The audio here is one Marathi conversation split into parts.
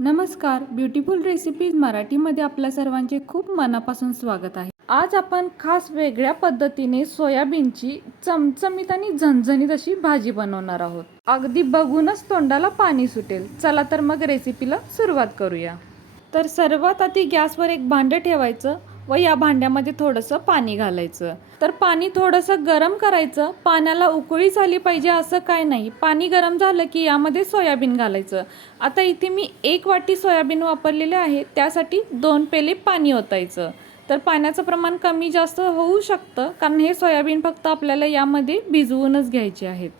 नमस्कार. ब्युटिफुल रेसिपीज मराठीमध्ये आपल्या सर्वांचे खूप मनापासून स्वागत आहे. आज आपण खास वेगळ्या पद्धतीने सोयाबीनची चमचमीत आणि झणझणीत अशी भाजी बनवणार आहोत. अगदी बघूनच तोंडाला पाणी सुटेल. चला तर मग रेसिपीला सुरुवात करूया. तर सर्वात आधी गॅसवर एक भांडं ठेवायचं. व या भांड्यामध्ये थोडंसं पाणी घालायचं. तर पाणी थोडंसं गरम करायचं. पाण्याला उकळी झाली पाहिजे असं काय नाही. पाणी गरम झालं की यामध्ये सोयाबीन घालायचं. आता इथे मी एक वाटी सोयाबीन वापरलेले आहे. त्यासाठी दोन पेले पाणी ओतायचं. तर पाण्याचं प्रमाण कमी जास्त होऊ शकतं कारण हे सोयाबीन फक्त आपल्याला यामध्ये भिजवूनच घ्यायचे आहेत.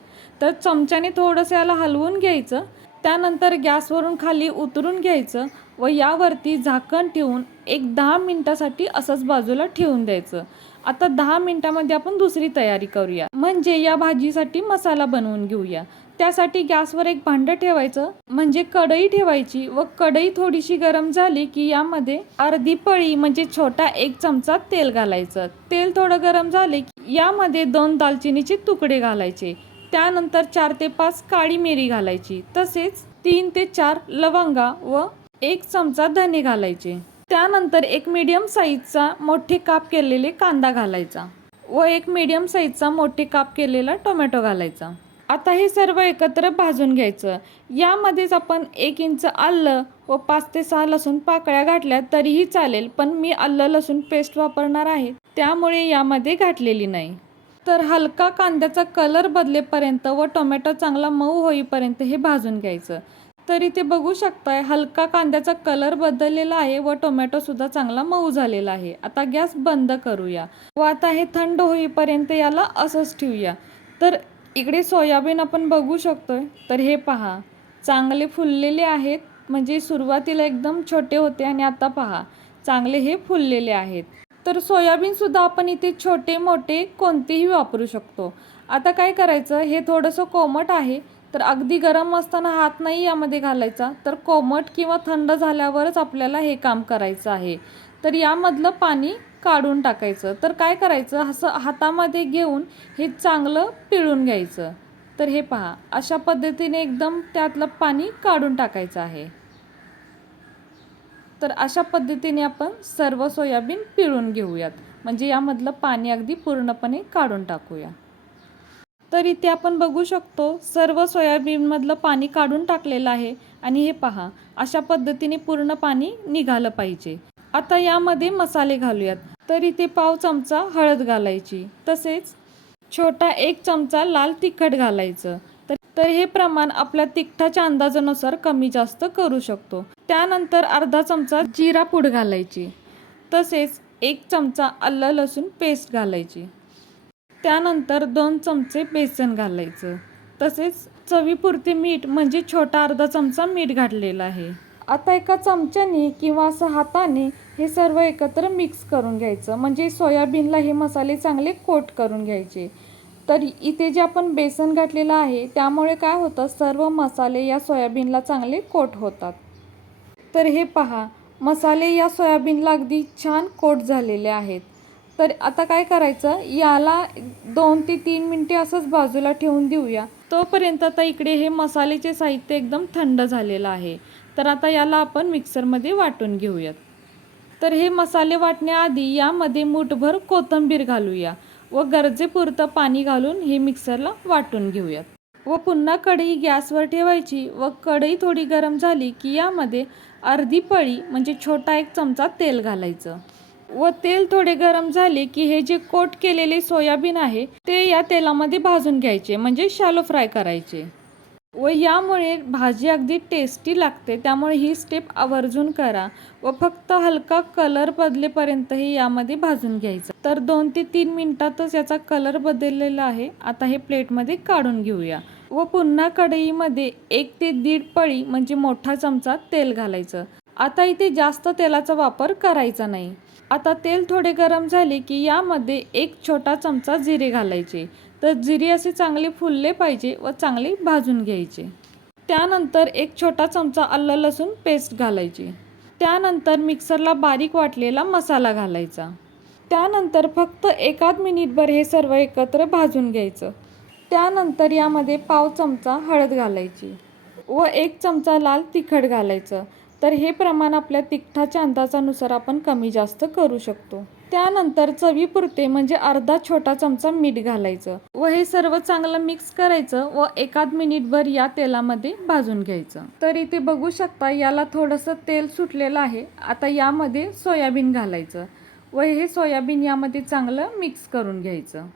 तर चमच्याने थोडंसं याला हलवून घ्यायचं. त्यानंतर गॅसवरून खाली उतरून घ्यायचं व यावरती झाकण ठेवून एक दहा मिनटासाठी असंच बाजूला ठेवून द्यायचं. आता दहा मिनटामध्ये आपण दुसरी तयारी करूया. म्हणजे या भाजीसाठी मसाला बनवून घेऊया. त्यासाठी गॅसवर एक भांडं ठेवायचं. म्हणजे कढई ठेवायची व कढई थोडीशी गरम झाली की यामध्ये अर्धी पळी म्हणजे छोटा एक चमचा तेल घालायचं. तेल थोडं गरम झाले की यामध्ये दोन दालचिनीचे तुकडे घालायचे. त्यानंतर चार ते पाच काळी मिरी घालायची. तसेच तीन ते चार लवंगा व एक चमचा धने घालायचे. त्यानंतर एक मीडियम साईजचा मोठे काप केलेले कांदा घालायचा व एक मीडियम साईजचा मोठे काप केलेला टोमॅटो घालायचा. आता हे सर्व एकत्र भाजून घ्यायचं. यामध्येच आपण एक इंच आलं व पाच ते सहा लसूण पाकळ्या घातल्या तरीही चालेल पण मी आलं लसूण पेस्ट वापरणार आहे. त्यामुळे यामध्ये घातलेली नाही. तर हलका कांद्याचा कलर बदलेपर्यंत व टोमॅटो चांगला मऊ होईपर्यंत हे भाजून घ्यायचं. तर इथे बघू शकताय हलका कांद्याचा कलर बदललेला आहे व टोमॅटो सुद्धा चांगला मऊ झालेला आहे. आता गॅस बंद करूया. व आता हे थंड होईपर्यंत याला असंच ठेवूया. तर इकडे सोयाबीन आपण बघू शकतोय. तर हे पहा चांगले फुललेले आहेत. म्हणजे सुरुवातीला एकदम छोटे होते आणि आता पहा चांगले हे फुललेले आहेत. तर सोयाबीनसुद्धा आपण इथे छोटे मोठे कोणतेही वापरू शकतो. आता काय करायचं? हे थोडंसं कोमट आहे तर अगदी गरम असताना हात नाही यामध्ये घालायचा तर कोमट किंवा थंड झाल्यावरच आपल्याला हे काम करायचं आहे. तर यामधलं पाणी काढून टाकायचं. तर काय करायचं? असं हातामध्ये घेऊन हे चांगलं पिळून घ्यायचं. तर हे पहा अशा पद्धतीने एकदम त्यातलं पाणी काढून टाकायचं आहे. तर अशा पद्धतीने आपण सर्व सोयाबीन पिळून घेऊयात. म्हणजे यामधलं पाणी अगदी पूर्णपणे काढून टाकूया. तर इथे आपण बघू शकतो सर्व सोयाबीनमधलं पाणी काढून टाकलेलं आहे. आणि हे पहा अशा पद्धतीने पूर्ण पाणी निघालं पाहिजे. आता यामध्ये मसाले घालूयात. तर इथे पाव चमचा हळद घालायची. तसेच छोटा एक चमचा लाल तिखट घालायचं. तर हे प्रमाण आपल्या तिखटाच्या अंदाजानुसार कमी जास्त करू शकतो. त्यानंतर अर्धा चमचा जिरा पूड घालायची. तसेच एक चमचा आलं लसूण पेस्ट घालायची. त्यानंतर दोन चमचे बेसन घालायचं. तसेच चवीपुरते मीठ म्हणजे छोटा अर्धा चमचा मीठ घातलेला आहे. आता एका चमच्याने किंवा असं हाताने हे सर्व एकत्र मिक्स करून घ्यायचं. म्हणजे सोयाबीनला हे मसाले चांगले कोट करून घ्यायचे. तर इथे जे आपण बेसन घातलेलं आहे त्यामुळे काय होतं सर्व मसाले या सोयाबीनला चांगले कोट होतात. तर हे पहा मसाले या सोयाबीनला अगदी छान कोट झालेले आहेत. तर आता काय करायचं याला दोन ते तीन मिनटे असंच बाजूला ठेवून देऊया. तोपर्यंत आता इकडे हे मसाल्याचे साहित्य एकदम थंड झालेलं आहे. तर आता याला आपण मिक्सरमध्ये वाटून घेऊयात. तर हे मसाले वाटण्याआधी यामध्ये मूठभर कोथिंबीर घालूया. व गरजेपुरतं पाणी घालून हे मिक्सरला वाटून घेऊयात. व पुन्हा कढई गॅसवर ठेवायची व कढई थोडी गरम झाली की यामध्ये अर्धी पळी म्हणजे छोटा एक चमचा तेल घालायचं. व तेल थोडे गरम झाले की हे जे कोट केलेले सोयाबीन आहे ते या तेलामध्ये भाजून घ्यायचे म्हणजे शॅलो फ्राय करायचे. व यामुळे भाजी अगदी टेस्टी लागते. त्यामुळे ही स्टेप आवर्जून करा व फक्त हलका कलर बदलेपर्यंत हे यामध्ये भाजून घ्यायचं. तर दोन ते तीन मिनिटातच याचा कलर बदललेला आहे. आता हे प्लेटमध्ये काढून घेऊया. व पुन्हा कढईमध्ये एक ते दीड पळी म्हणजे मोठा चमचा तेल घालायचं. आता इथे जास्त तेलाचा वापर करायचा नाही. आता तेल थोडे गरम झाले की यामध्ये एक छोटा चमचा जिरे घालायचे. तर जिरे असे चांगले फुलले पाहिजे व चांगले भाजून घ्यायचे. त्यानंतर एक छोटा चमचा आलं लसूण पेस्ट घालायची. त्यानंतर मिक्सरला बारीक वाटलेला मसाला घालायचा. त्यानंतर फक्त एकाच मिनिटभर हे सर्व एकत्र भाजून घ्यायचं. त्यानंतर यामध्ये पाव चमचा हळद घालायची व एक चमचा लाल तिखट घालायचं. तर हे प्रमाण आपल्या तिखटाच्या अंदाजानुसार आपण कमी जास्त करू शकतो. त्यानंतर चवीपुरते म्हणजे अर्धा छोटा चमचा मीठ घालायचं व हे सर्व चांगलं मिक्स करायचं व एकाद मिनिटभर या तेलामध्ये भाजून घ्यायचं. तर इथे बघू शकता याला थोडंसं तेल सुटलेलं आहे. आता यामध्ये सोयाबीन घालायचं व हे सोयाबीन यामध्ये चांगलं मिक्स करून घ्यायचं.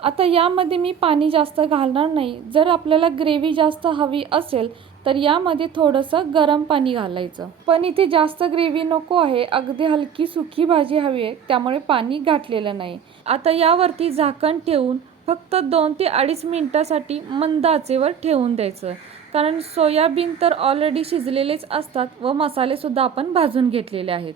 आता यामध्ये मी पाणी जास्त घालणार नाही. जर आपल्याला ग्रेव्ही जास्त हवी असेल तर यामध्ये थोडंसं गरम पाणी घालायचं. पण इथे जास्त ग्रेव्ही नको आहे. अगदी हलकी सुकी भाजी हवी आहे. त्यामुळे पाणी घातलेलं नाही. आता यावरती झाकण ठेवून फक्त दोन ते अडीच मिनिटासाठी मंद आचेवर ठेवून द्यायचं. कारण सोयाबीन तर ऑलरेडी शिजलेलेच असतात व मसालेसुद्धा आपण भाजून घेतलेले आहेत.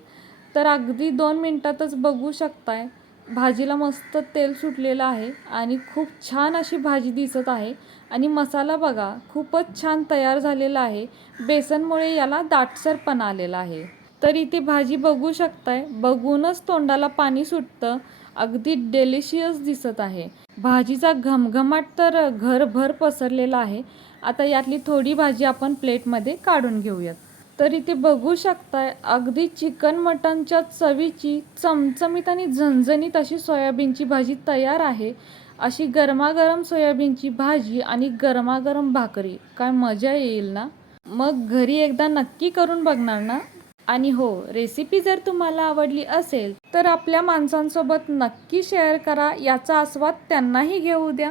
तर अगदी दोन मिनटातच बघू शकताय. भाजीला मस्त तेल सुटलेलं आहे आणि खूप छान अशी भाजी दिसत आहे. आणि मसाला बघा खूपच छान तयार झालेला आहे. बेसनमुळे याला दाटसरपणा आलेला आहे. तर इथे भाजी बघू शकताय बघूनच तोंडाला पाणी सुटतं. अगदी डेलिशियस दिसत आहे. भाजीचा घमघमाट तर घरभर पसरलेला आहे. आता यातली थोडी भाजी आपण प्लेटमध्ये काढून घेऊयात. तर इथे बघू शकताय. अगदी चिकन मटनच्या चवीची चमचमीत आणि झणझणीत अशी सोयाबीनची भाजी तयार आहे. अशी गरमागरम सोयाबीनची भाजी आणि गरमागरम भाकरी. काय मजा येईल ना? मग घरी एकदा नक्की करून बघणार ना? आणि हो रेसिपी जर तुम्हाला आवडली असेल तर आपल्या माणसांसोबत नक्की शेअर करा. याचा आस्वाद त्यांनाही घेऊ द्या.